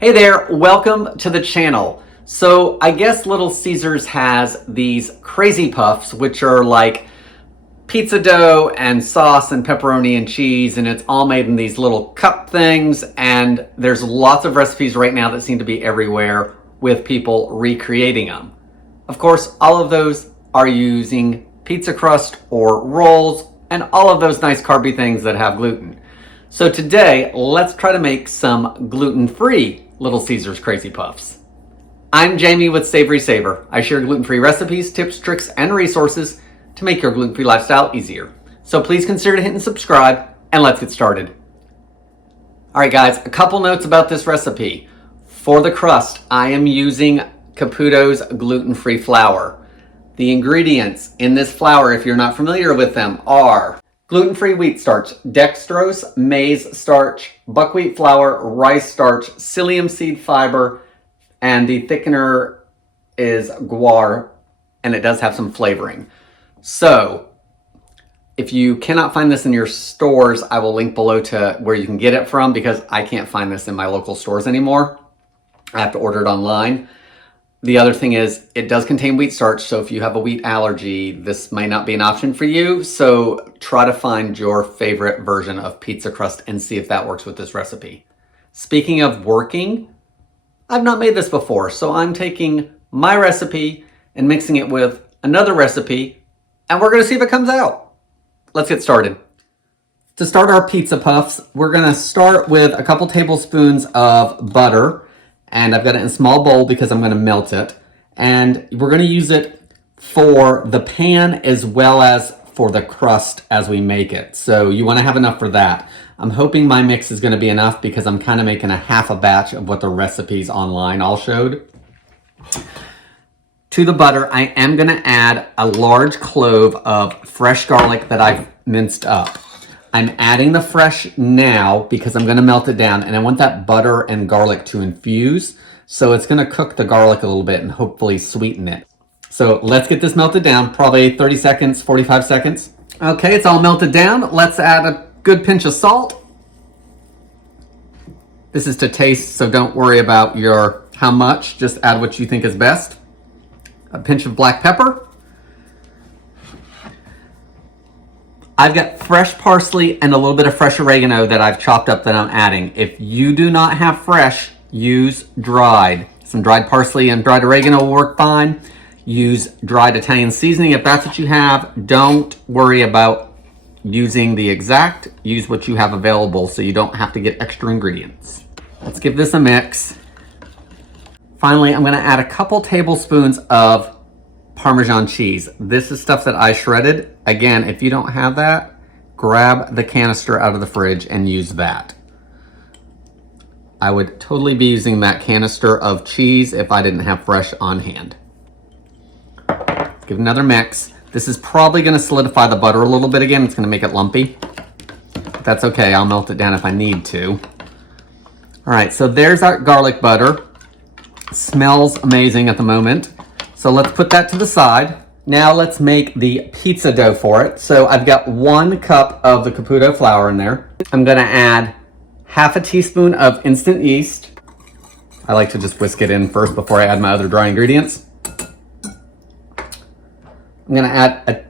Hey there, welcome to the channel. So I guess Little Caesars has these crazy puffs, which are like pizza dough and sauce and pepperoni and cheese, and it's all made in these little cup things, and there's lots of recipes right now that seem to be everywhere with people recreating them. Of course, all of those are using pizza crust or rolls and all of those nice carby things that have gluten. So today, let's try to make some gluten-free Little Caesars Crazy Puffs. I'm Jamie with SavorySaver. I share gluten-free recipes, tips, tricks, and resources to make your gluten-free lifestyle easier. So please consider hitting subscribe, and let's get started. All right, guys, a couple notes about this recipe. For the crust, I am using Caputo's gluten-free flour. The ingredients in this flour, if you're not familiar with them, are gluten-free wheat starch, dextrose, maize starch, buckwheat flour, rice starch, psyllium seed fiber, and the thickener is guar, and it does have some flavoring. So, if you cannot find this in your stores, I will link below to where you can get it from because I can't find this in my local stores anymore. I have to order it online. The other thing is it does contain wheat starch, so if you have a wheat allergy, this might not be an option for you. So try to find your favorite version of pizza crust and see if that works with this recipe. Speaking of working, I've not made this before, so I'm taking my recipe and mixing it with another recipe, and we're gonna see if it comes out. Let's get started. To start our pizza puffs, we're gonna start with a couple tablespoons of butter. And I've got it in a small bowl because I'm going to melt it. And we're going to use it for the pan as well as for the crust as we make it. So you want to have enough for that. I'm hoping my mix is going to be enough because I'm kind of making a half a batch of what the recipes online all showed. To the butter, I am going to add a large clove of fresh garlic that I've minced up. I'm adding the fresh now because I'm going to melt it down, and I want that butter and garlic to infuse. So it's going to cook the garlic a little bit and hopefully sweeten it. So let's get this melted down, probably 30 seconds, 45 seconds. Okay, it's all melted down. Let's add a good pinch of salt. This is to taste, so don't worry about how much. Just add what you think is best. A pinch of black pepper. I've got fresh parsley and a little bit of fresh oregano that I've chopped up that I'm adding. If you do not have fresh, use dried. Some dried parsley and dried oregano will work fine. Use dried Italian seasoning if that's what you have. Don't worry about using the exact. Use what you have available so you don't have to get extra ingredients. Let's give this a mix. Finally, I'm going to add a couple tablespoons of Parmesan cheese. This is stuff that I shredded. Again, if you don't have that, grab the canister out of the fridge and use that. I would totally be using that canister of cheese if I didn't have fresh on hand. Give it another mix. This is probably going to solidify the butter a little bit again. It's going to make it lumpy. But that's okay. I'll melt it down if I need to. All right, so there's our garlic butter. Smells amazing at the moment. So let's put that to the side. Now let's make the pizza dough for it. So I've got 1 cup of the Caputo flour in there. I'm gonna add half a teaspoon of instant yeast. I like to just whisk it in first before I add my other dry ingredients. I'm gonna add a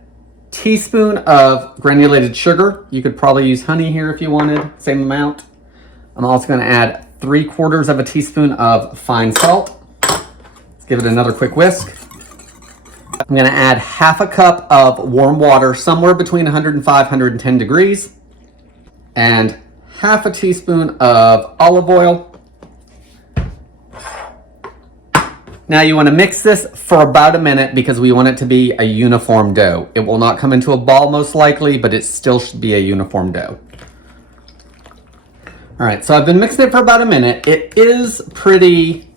teaspoon of granulated sugar. You could probably use honey here if you wanted, same amount. I'm also gonna add 3/4 of a teaspoon of fine salt. Let's give it another quick whisk. I'm going to add half a cup of warm water, somewhere between 105 and 110 degrees, and half a teaspoon of olive oil. Now you want to mix this for about a minute because we want it to be a uniform dough. It will not come into a ball most likely, but it still should be a uniform dough. All right, so I've been mixing it for about a minute. It is pretty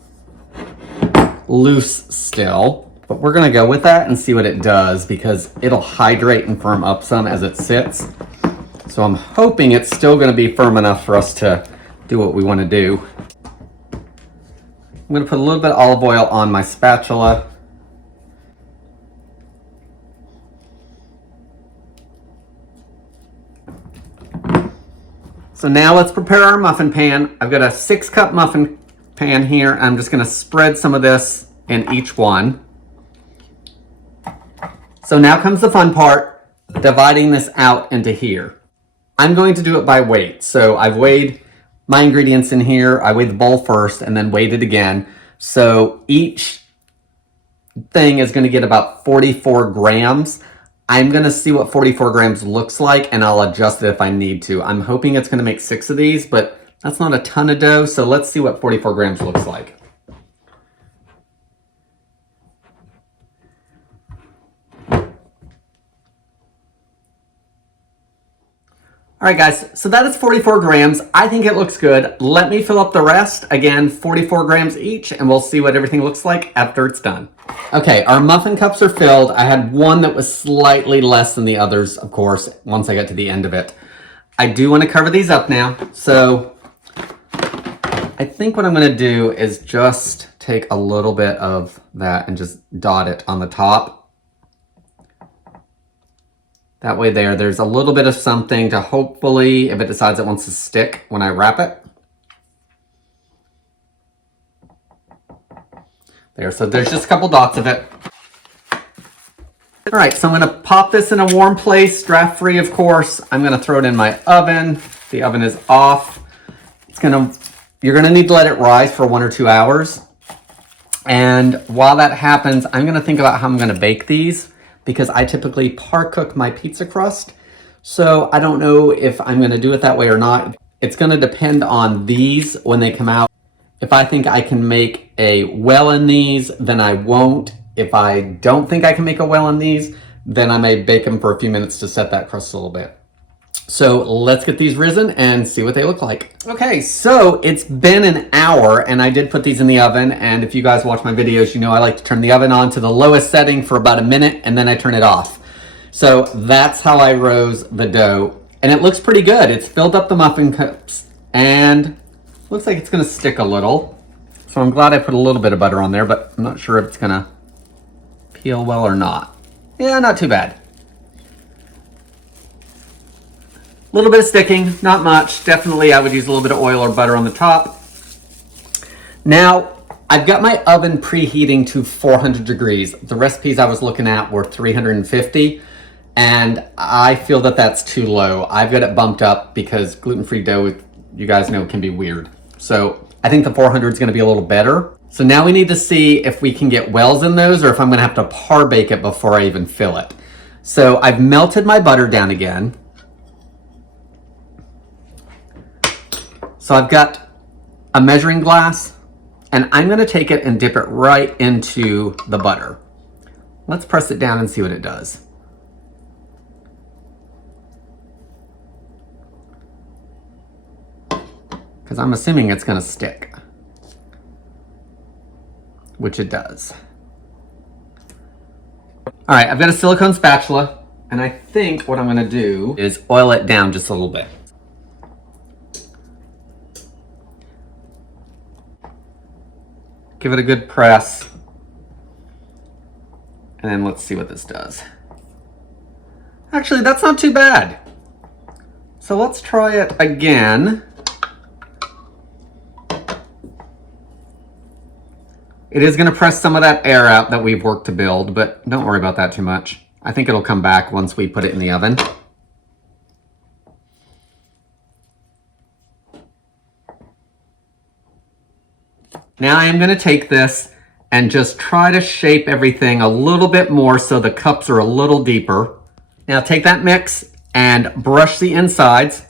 loose still. But we're gonna go with that and see what it does because it'll hydrate and firm up some as it sits. So I'm hoping it's still gonna be firm enough for us to do what we wanna do. I'm gonna put a little bit of olive oil on my spatula. So now let's prepare our muffin pan. I've got a 6-cup muffin pan here. I'm just gonna spread some of this in each one. So now comes the fun part, dividing this out into here. I'm going to do it by weight. So I've weighed my ingredients in here. I weighed the bowl first and then weighed it again. So each thing is going to get about 44 grams. I'm going to see what 44 grams looks like and I'll adjust it if I need to. I'm hoping it's going to make 6 of these, but that's not a ton of dough. So let's see what 44 grams looks like. All right, guys, so that is 44 grams. I think it looks good. Let me fill up the rest. Again, 44 grams each, and we'll see what everything looks like after it's done. Okay, our muffin cups are filled. I had one that was slightly less than the others, of course, once I got to the end of it. I do want to cover these up now. So I think what I'm going to do is just take a little bit of that and just dot it on the top. That way there's a little bit of something to hopefully, if it decides it wants to stick when I wrap it. There, so there's just a couple dots of it. All right, so I'm gonna pop this in a warm place, draft free of course. I'm gonna throw it in my oven. The oven is off. You're gonna need to let it rise for 1 or 2 hours. And while that happens, I'm gonna think about how I'm gonna bake these, because I typically par-cook my pizza crust. So I don't know if I'm gonna do it that way or not. It's gonna depend on these when they come out. If I think I can make a well in these, then I won't. If I don't think I can make a well in these, then I may bake them for a few minutes to set that crust a little bit. So let's get these risen and see what they look like. Okay, so it's been an hour and I did put these in the oven, and if you guys watch my videos, you know I like to turn the oven on to the lowest setting for about a minute and then I turn it off. So that's how I rose the dough, and it looks pretty good. It's filled up the muffin cups and looks like it's gonna stick a little. So I'm glad I put a little bit of butter on there, but I'm not sure if it's gonna peel well or not. Yeah, not too bad. A little bit of sticking, not much. Definitely I would use a little bit of oil or butter on the top. Now, I've got my oven preheating to 400 degrees. The recipes I was looking at were 350, and I feel that that's too low. I've got it bumped up because gluten-free dough, you guys know, can be weird. So I think the 400 is gonna be a little better. So now we need to see if we can get wells in those or if I'm gonna have to par bake it before I even fill it. So I've melted my butter down again. So I've got a measuring glass, and I'm gonna take it and dip it right into the butter. Let's press it down and see what it does. Because I'm assuming it's gonna stick, which it does. All right, I've got a silicone spatula, and I think what I'm gonna do is oil it down just a little bit. Give it a good press. And then let's see what this does. Actually, that's not too bad. So let's try it again. It is gonna press some of that air out that we've worked to build, but don't worry about that too much. I think it'll come back once we put it in the oven. Now I am going to take this and just try to shape everything a little bit more so the cups are a little deeper. Now take that mix and brush the insides.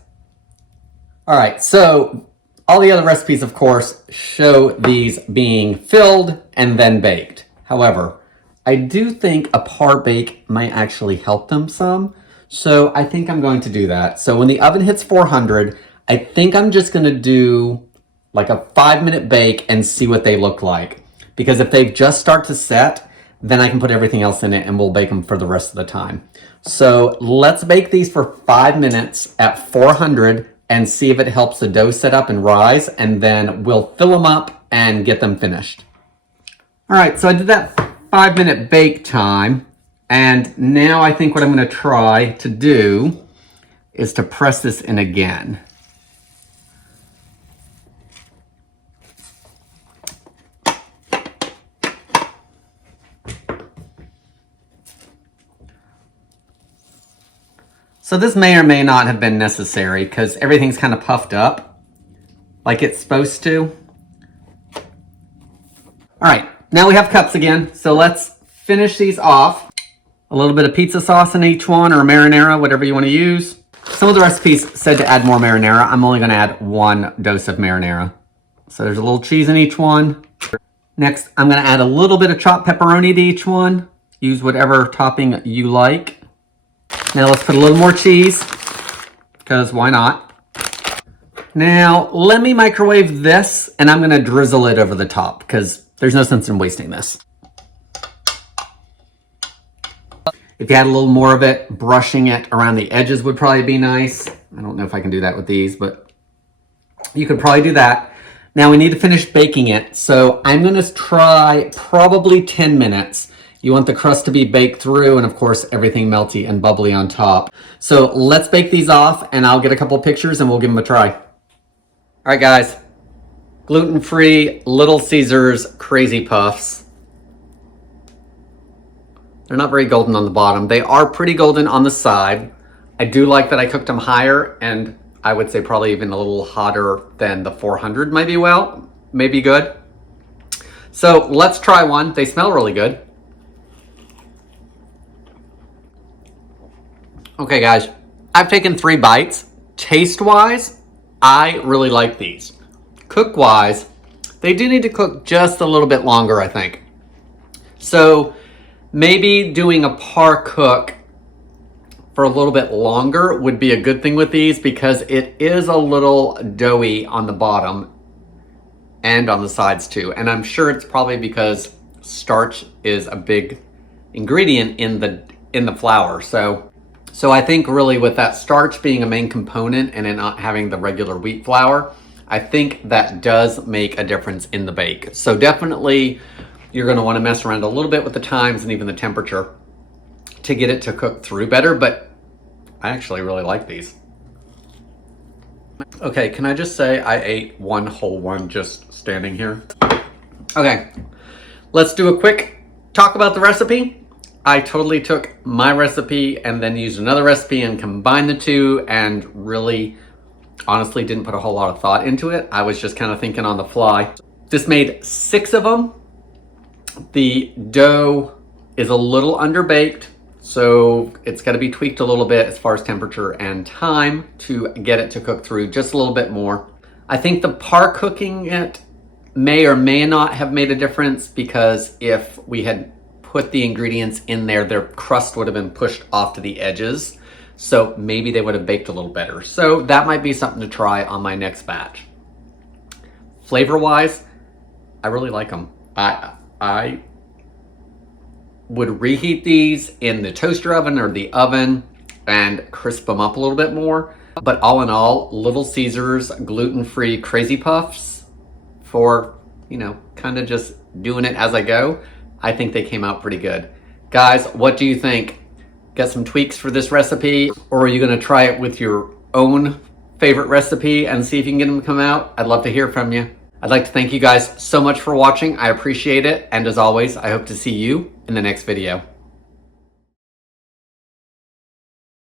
All right, so all the other recipes, of course, show these being filled and then baked. However, I do think a par bake might actually help them some. So I think I'm going to do that. So when the oven hits 400, I think I'm just going to do like a 5-minute bake and see what they look like. Because if they just start to set, then I can put everything else in it and we'll bake them for the rest of the time. So let's bake these for 5 minutes at 400 and see if it helps the dough set up and rise, and then we'll fill them up and get them finished. All right, so I did that 5-minute bake time, and now I think what I'm gonna try to do is to press this in again. So this may or may not have been necessary because everything's kind of puffed up like it's supposed to. All right, now we have cups again. So let's finish these off. A little bit of pizza sauce in each one, or marinara, whatever you want to use. Some of the recipes said to add more marinara. I'm only going to add 1 dose of marinara. So there's a little cheese in each one. Next, I'm going to add a little bit of chopped pepperoni to each one. Use whatever topping you like. Now let's put a little more cheese, because why not? Now, let me microwave this, and I'm going to drizzle it over the top, because there's no sense in wasting this. If you had a little more of it, brushing it around the edges would probably be nice. I don't know if I can do that with these, but you could probably do that. Now we need to finish baking it. So I'm going to try probably 10 minutes. You want the crust to be baked through and of course everything melty and bubbly on top. So let's bake these off and I'll get a couple pictures and we'll give them a try. All right guys, gluten-free Little Caesars Crazy Puffs. They're not very golden on the bottom. They are pretty golden on the side. I do like that I cooked them higher, and I would say probably even a little hotter than the 400 might be good. So let's try one. They smell really good. Okay guys, I've taken 3 bites. Taste-wise, I really like these. Cook-wise, they do need to cook just a little bit longer, I think. So maybe doing a par cook for a little bit longer would be a good thing with these because it is a little doughy on the bottom and on the sides too. And I'm sure it's probably because starch is a big ingredient in the flour. So I think really with that starch being a main component and it not having the regular wheat flour, I think that does make a difference in the bake. So definitely you're going to want to mess around a little bit with the times and even the temperature to get it to cook through better, but I actually really like these. Okay, can I just say I ate one whole one just standing here? Okay, let's do a quick talk about the recipe. I totally took my recipe and then used another recipe and combined the two and really honestly didn't put a whole lot of thought into it. I was just kind of thinking on the fly. This made 6 of them. The dough is a little underbaked, so it's got to be tweaked a little bit as far as temperature and time to get it to cook through just a little bit more. I think the par cooking it may or may not have made a difference because if we had put the ingredients in there, their crust would have been pushed off to the edges, so maybe they would have baked a little better. So that might be something to try on my next batch. Flavor-wise, I really like them. I would reheat these in the toaster oven or the oven and crisp them up a little bit more. But all in all, Little Caesars gluten-free Crazy Puffs for, you know, kind of just doing it as I go. I think they came out pretty good. Guys, what do you think? Got some tweaks for this recipe? Or are you gonna try it with your own favorite recipe and see if you can get them to come out? I'd love to hear from you. I'd like to thank you guys so much for watching. I appreciate it. And as always, I hope to see you in the next video.